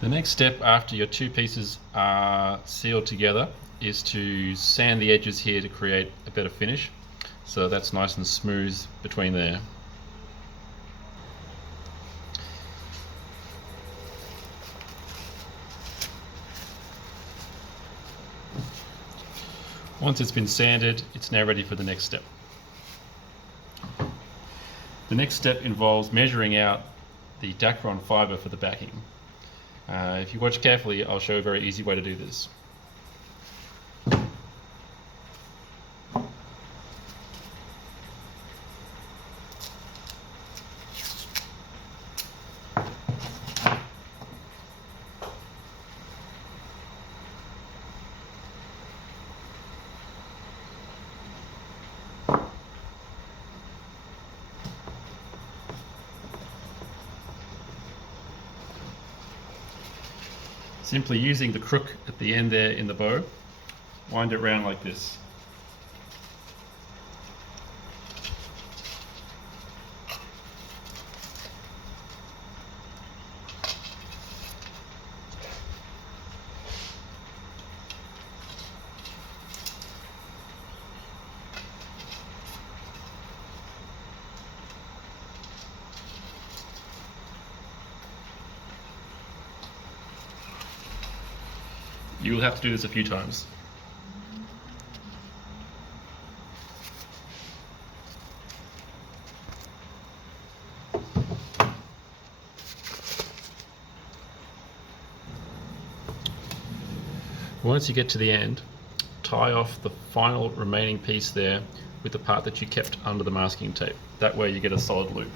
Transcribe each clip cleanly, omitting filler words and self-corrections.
The next step after your two pieces are sealed together is to sand the edges here to create a better finish. So that's nice and smooth between there. Once it's been sanded, it's now ready for the next step. The next step involves measuring out the Dacron fibre for the backing. If you watch carefully, I'll show a very easy way to do this. Simply using the crook at the end there in the bow, wind it round like this. You will have to do this a few times. Once you get to the end, tie off the final remaining piece there with the part that you kept under the masking tape. That way you get a solid loop.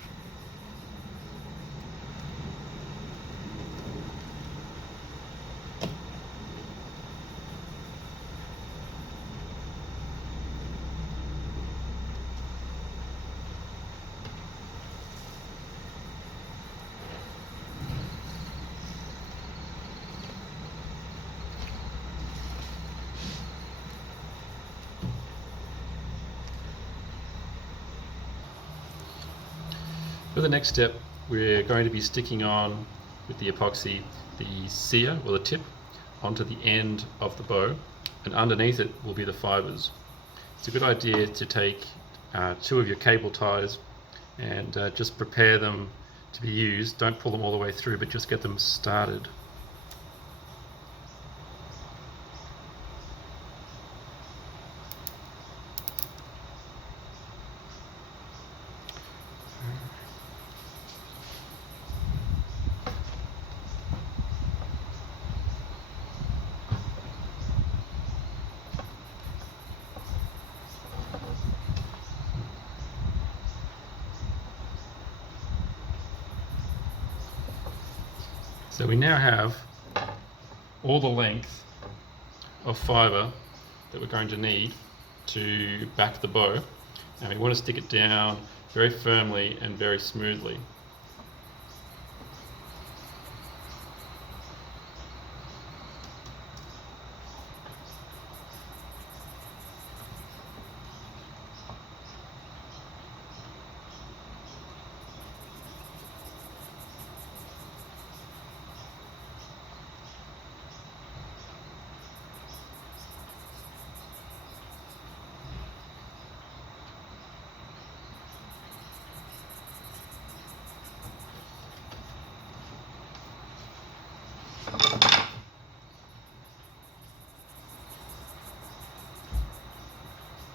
For the next step, we're going to be sticking on with the epoxy the sear, or the tip, onto the end of the bow, and underneath it will be the fibres. It's a good idea to take two of your cable ties and just prepare them to be used. Don't pull them all the way through, but just get them started. So we now have all the length of fibre that we're going to need to back the bow, and we want to stick it down very firmly and very smoothly.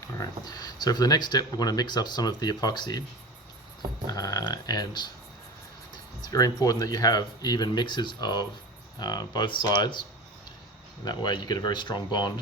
Alright, so for the next step we want to mix up some of the epoxy, and it's very important that you have even mixes of both sides, and that way you get a very strong bond.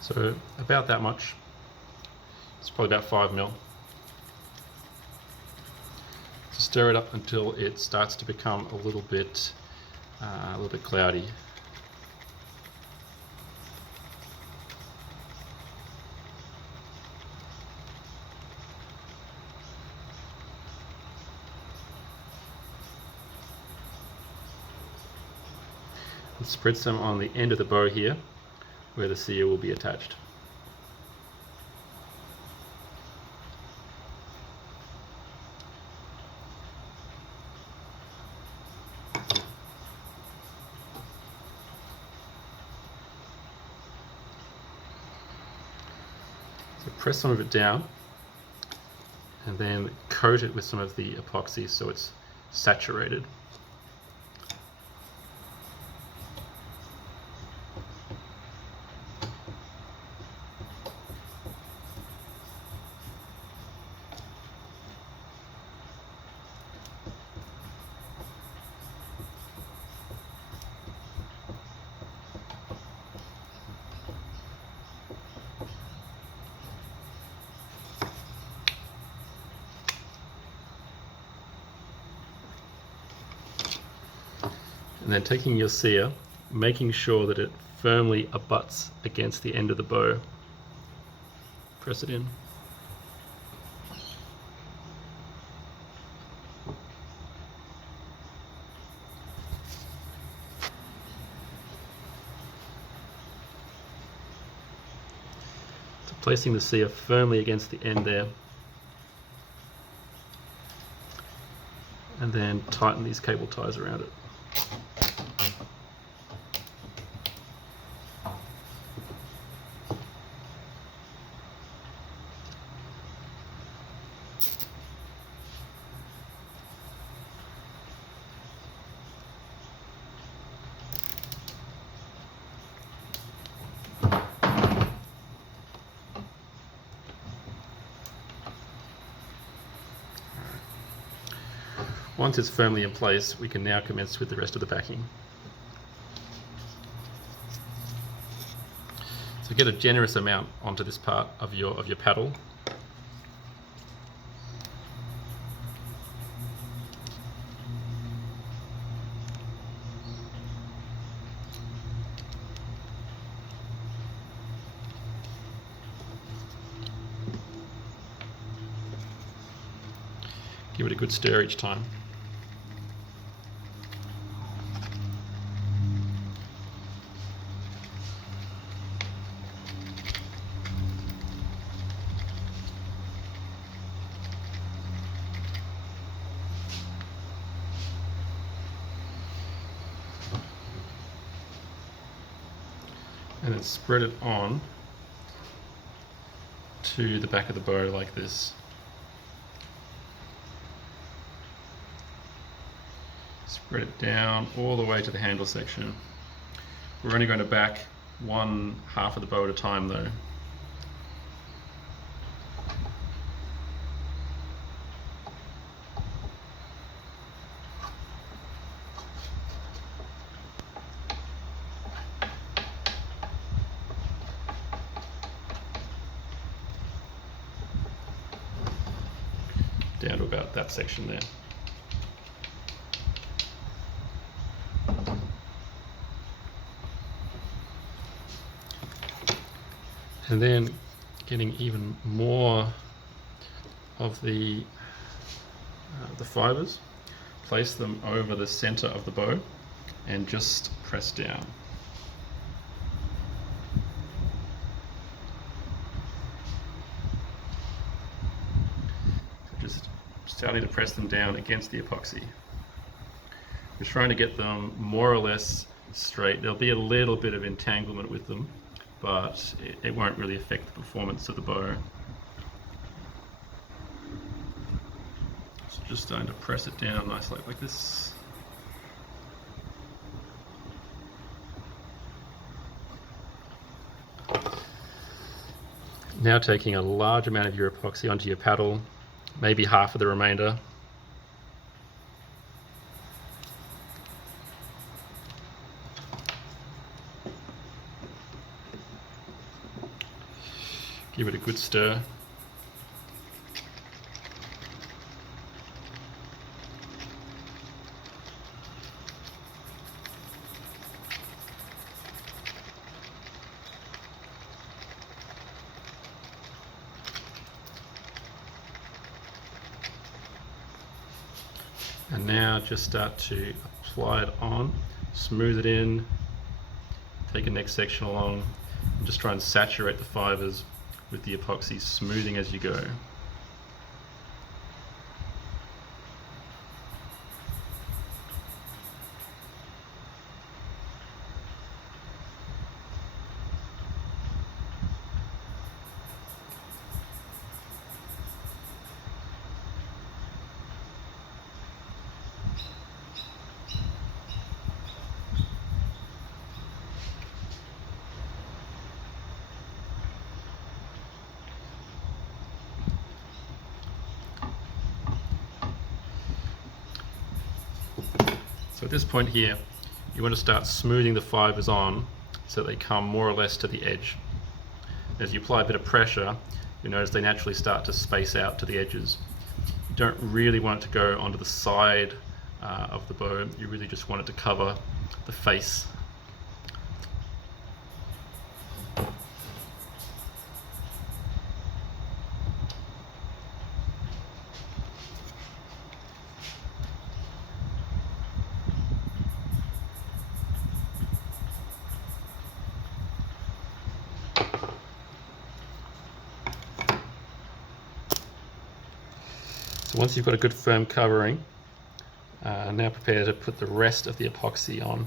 So about that much. It's probably about 5 mil. So stir it up until it starts to become a little bit cloudy. And spread some on the end of the bow here, where the sear will be attached. So press some of it down and then coat it with some of the epoxy so it's saturated. And then taking your sear, making sure that it firmly abuts against the end of the bow. Press it in. So placing the sear firmly against the end there. And then tighten these cable ties around it. Once it's firmly in place, we can now commence with the rest of the backing. So get a generous amount onto this part of your paddle. Give it a good stir each time. And then spread it on to the back of the bow like this. Spread it down all the way to the handle section. We're only going to back one half of the bow at a time though. Down to about that section there. And then getting even more of the fibers, place them over the center of the bow and just press down. Just starting to press them down against the epoxy. We're trying to get them more or less straight. There'll be a little bit of entanglement with them, but it won't really affect the performance of the bow. So just starting to press it down nicely like this. Now taking a large amount of your epoxy onto your paddle, maybe half of the remainder. Give it a good stir. And now just start to apply it on, smooth it in, take a next section along, and just try and saturate the fibers with the epoxy, smoothing as you go. So at this point here, you want to start smoothing the fibers on so they come more or less to the edge. As you apply a bit of pressure, you'll notice they naturally start to space out to the edges. You don't really want it to go onto the side of the bow, you really just want it to cover the face. So once you've got a good firm covering, now prepare to put the rest of the epoxy on.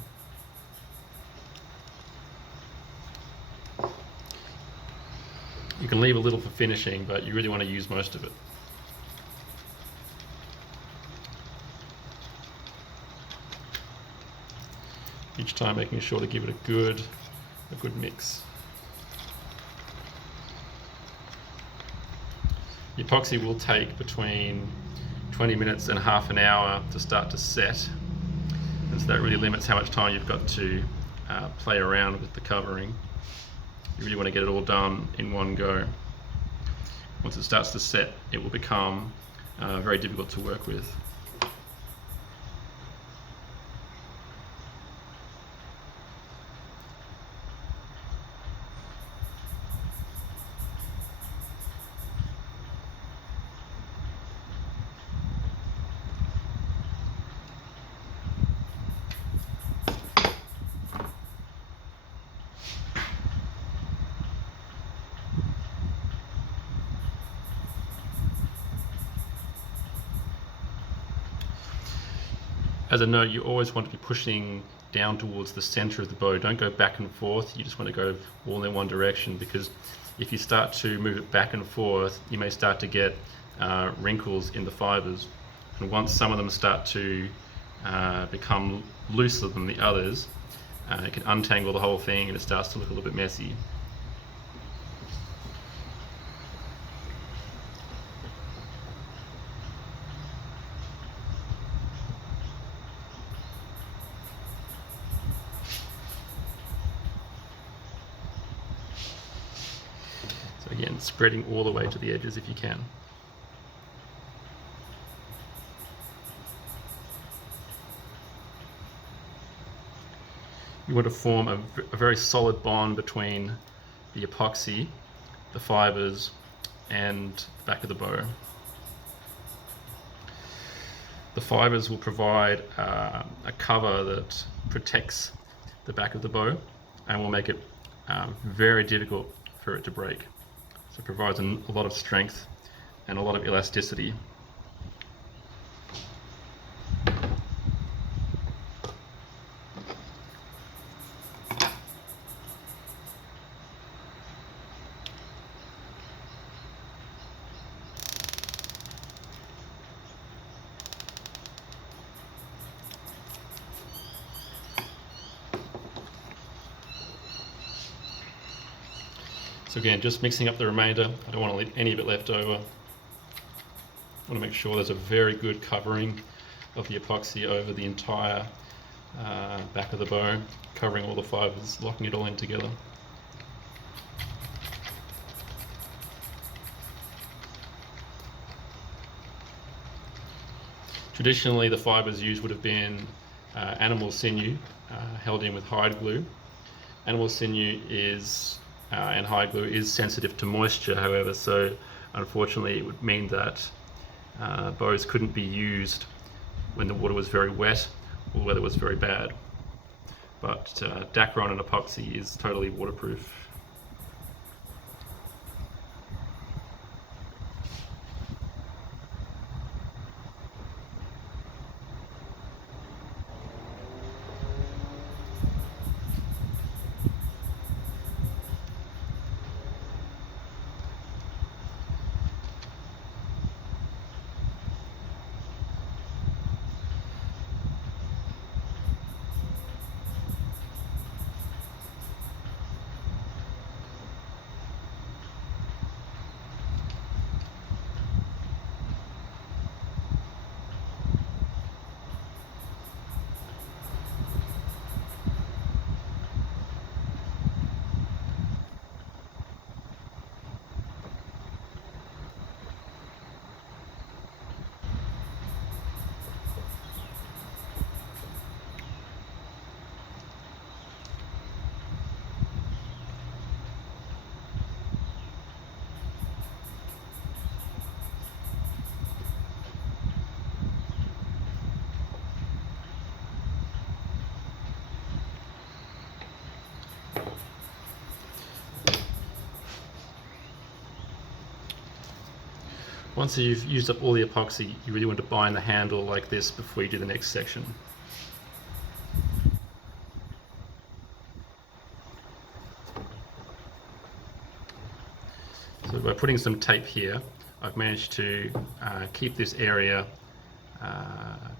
You can leave a little for finishing, but you really want to use most of it. Each time making sure to give it a good mix. The epoxy will take between 20 minutes and half an hour to start to set, and so that really limits how much time you've got to play around with the covering. You really want to get it all done in one go. Once it starts to set, it will become very difficult to work with. As a note, you always want to be pushing down towards the center of the bow. Don't go back and forth. You just want to go all in one direction, because if you start to move it back and forth, you may start to get wrinkles in the fibers. And once some of them start to become looser than the others, it can untangle the whole thing and it starts to look a little bit messy. So again, spreading all the way to the edges if you can. You want to form a very solid bond between the epoxy, the fibers, and the back of the bow. The fibers will provide a cover that protects the back of the bow and will make it very difficult for it to break. So it provides a lot of strength and a lot of elasticity. So again, just mixing up the remainder. I don't want to leave any of it left over. I want to make sure there's a very good covering of the epoxy over the entire back of the bow, covering all the fibers, locking it all in together. Traditionally, the fibres used would have been animal sinew held in with hide glue. Animal sinew is and hide glue is sensitive to moisture, however, so unfortunately it would mean that bows couldn't be used when the water was very wet or the weather was very bad. But Dacron and epoxy is totally waterproof. Once you've used up all the epoxy, you really want to bind the handle like this before you do the next section. So by putting some tape here, I've managed to keep this area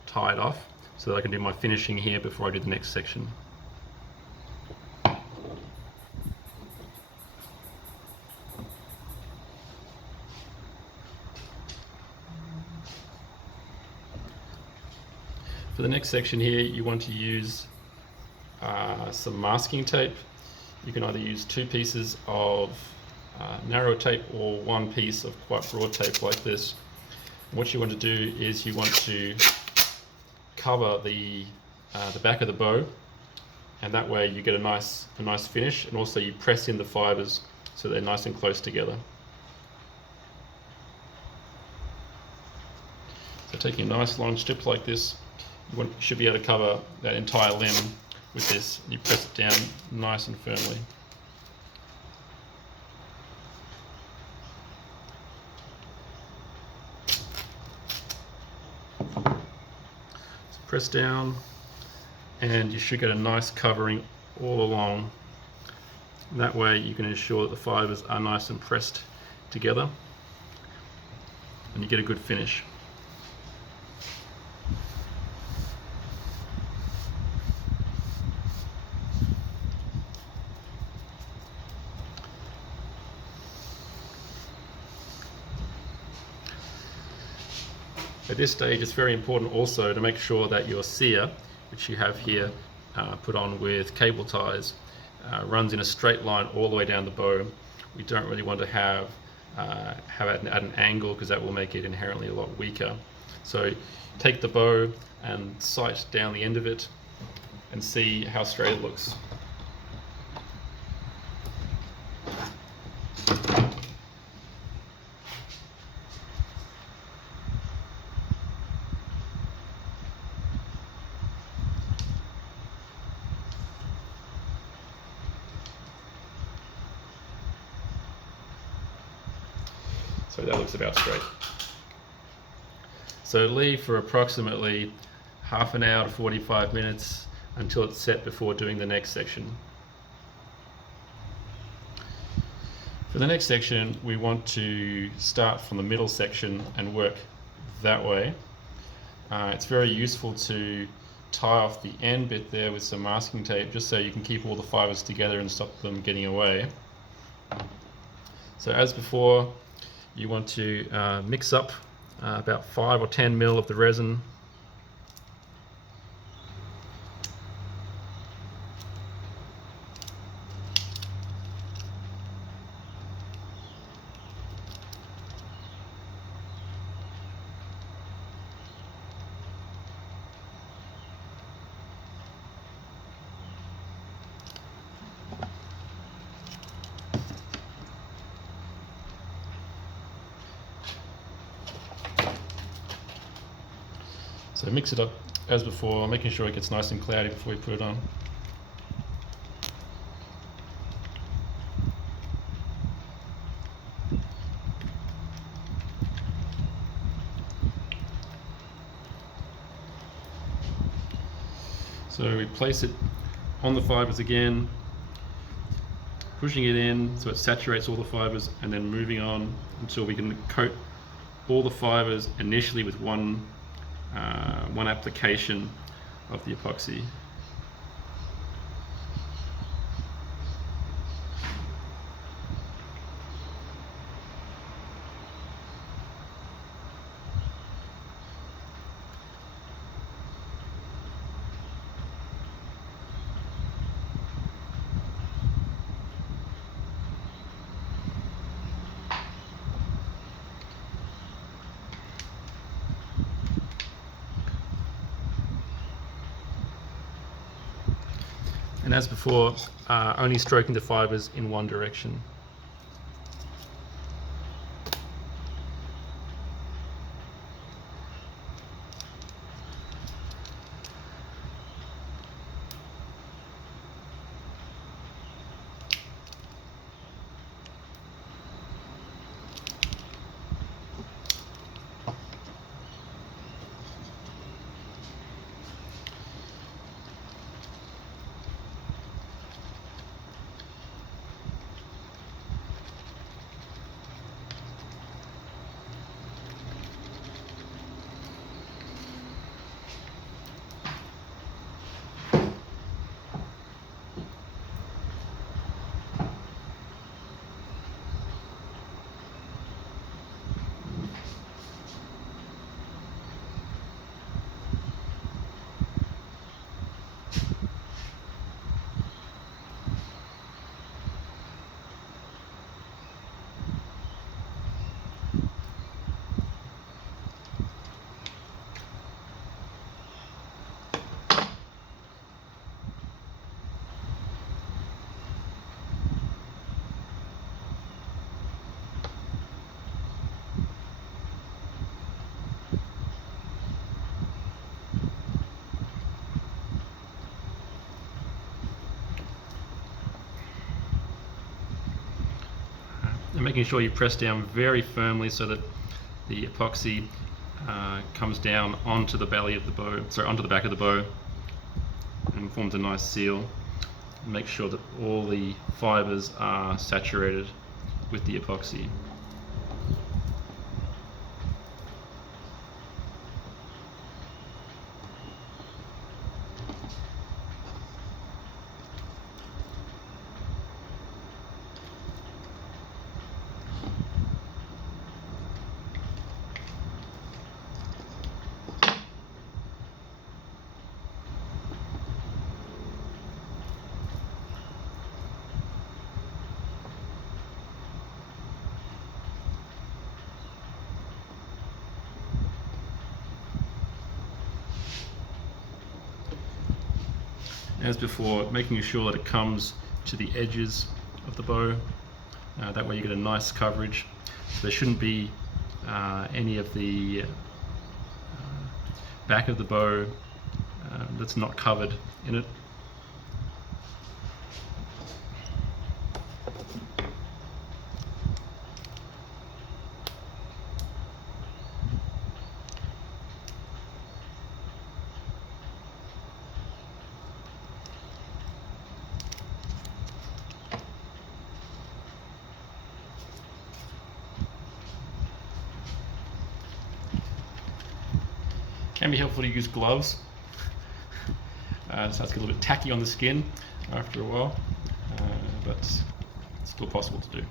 tied off so that I can do my finishing here before I do the next section. For the next section here, you want to use some masking tape. You can either use 2 pieces of narrow tape or 1 piece of quite broad tape like this. What you want to do is you want to cover the back of the bow, and that way you get a nice finish, and also you press in the fibres so they're nice and close together. So taking a nice long strip like this, you should be able to cover that entire limb with this. You press it down nice and firmly. So press down, and you should get a nice covering all along. That way you can ensure that the fibres are nice and pressed together, and you get a good finish. At this stage, it's very important also to make sure that your sear, which you have here put on with cable ties, runs in a straight line all the way down the bow. We don't really want to have it at an angle, because that will make it inherently a lot weaker. So take the bow and sight down the end of it and see how straight it looks. So that looks about straight. So leave for approximately half an hour to 45 minutes until it's set before doing the next section. For the next section, we want to start from the middle section and work that way. It's very useful to tie off the end bit there with some masking tape, just so you can keep all the fibres together and stop them getting away. So as before, you want to mix up about 5 or 10 ml of the resin. So mix it up as before, making sure it gets nice and cloudy before we put it on. So we place it on the fibers again, pushing it in so it saturates all the fibers, and then moving on until we can coat all the fibers initially with one application of the epoxy. And as before, only stroking the fibers in one direction. And making sure you press down very firmly so that the epoxy comes down onto the belly of the bow, sorry, onto the back of the bow, and forms a nice seal. And make sure that all the fibers are saturated with the epoxy. As before, making sure that it comes to the edges of the bow. That way you get a nice coverage. So there shouldn't be any of the back of the bow that's not covered in it. Can be helpful to use gloves. It starts to get a little bit tacky on the skin after a while, but it's still possible to do.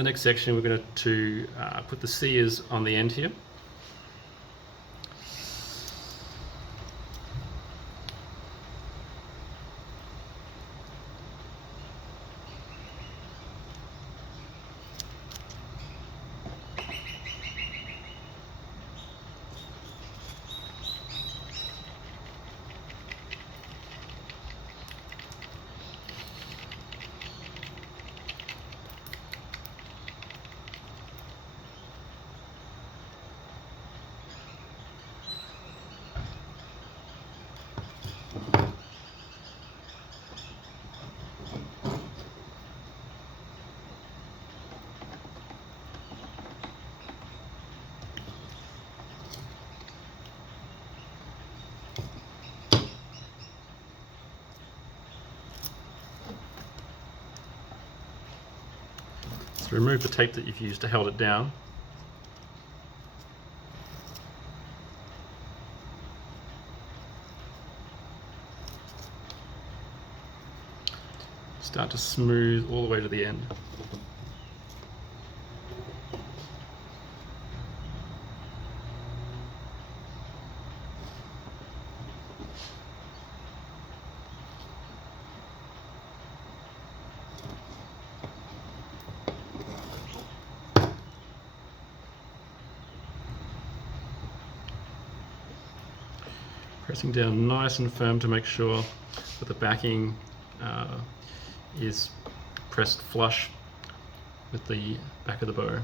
the next section, we're going to put the sears on the end here. So remove the tape that you've used to hold it down. Start to smooth all the way to the end. Pressing down nice and firm to make sure that the backing is pressed flush with the back of the bow.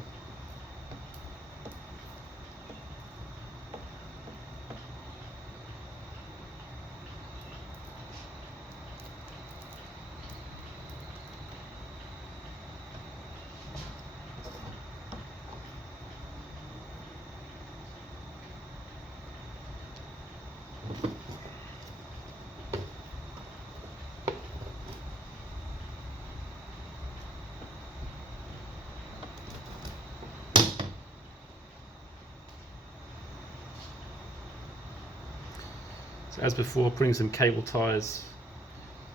So as before, putting some cable ties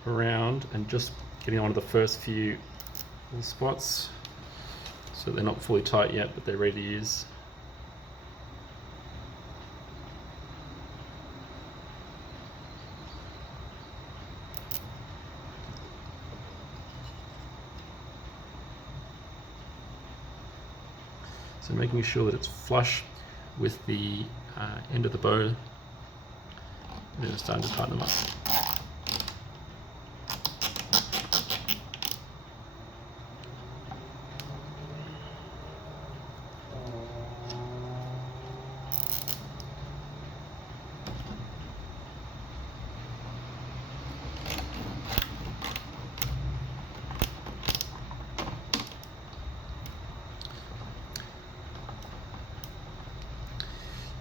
around and just getting onto the first few little spots, so they're not fully tight yet, but they're ready to use. So making sure that it's flush with the end of the bow, and then it's starting to tighten them up.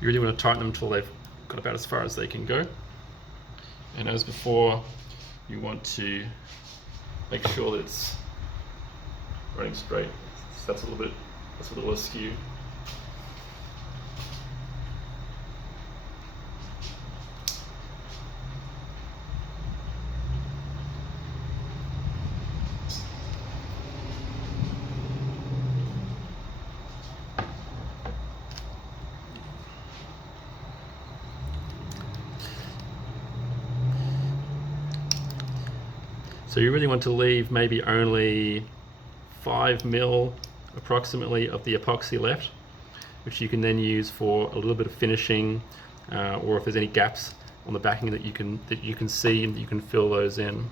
You really want to tighten them until they've got about as far as they can go. And as before, you want to make sure that it's running straight. So that's a little askew. So you really want to leave maybe only 5 mil approximately of the epoxy left, which you can then use for a little bit of finishing, or if there's any gaps on the backing that you can see, and you can fill those in.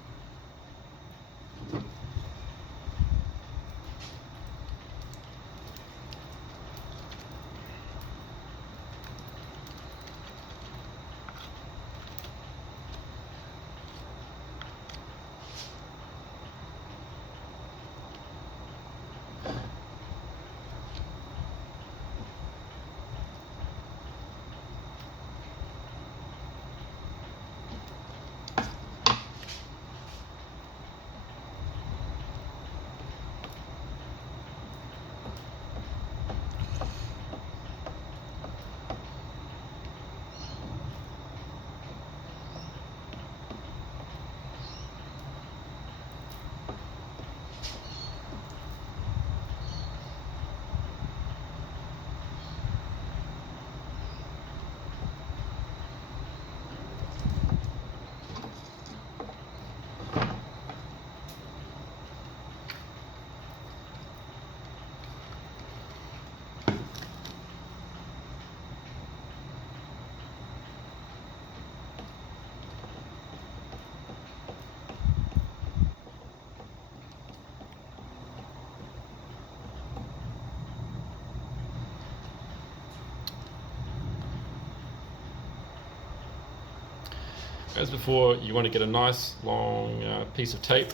As before, you want to get a nice long piece of tape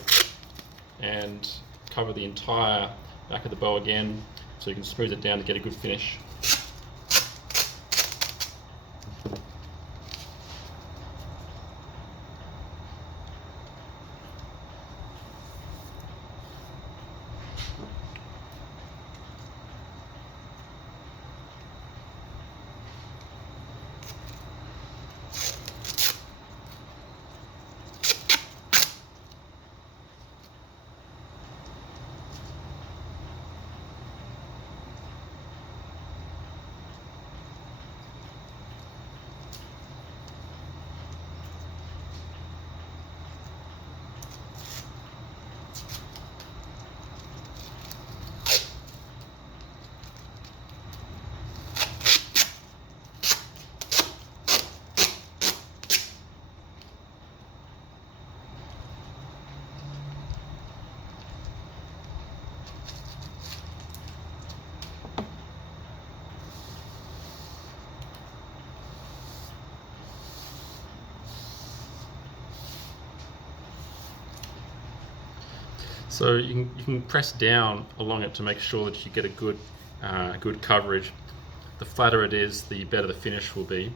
and cover the entire back of the bow again so you can smooth it down to get a good finish. So you can press down along it to make sure that you get a good coverage. The flatter it is, the better the finish will be.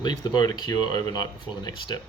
Leave the bow to cure overnight before the next step.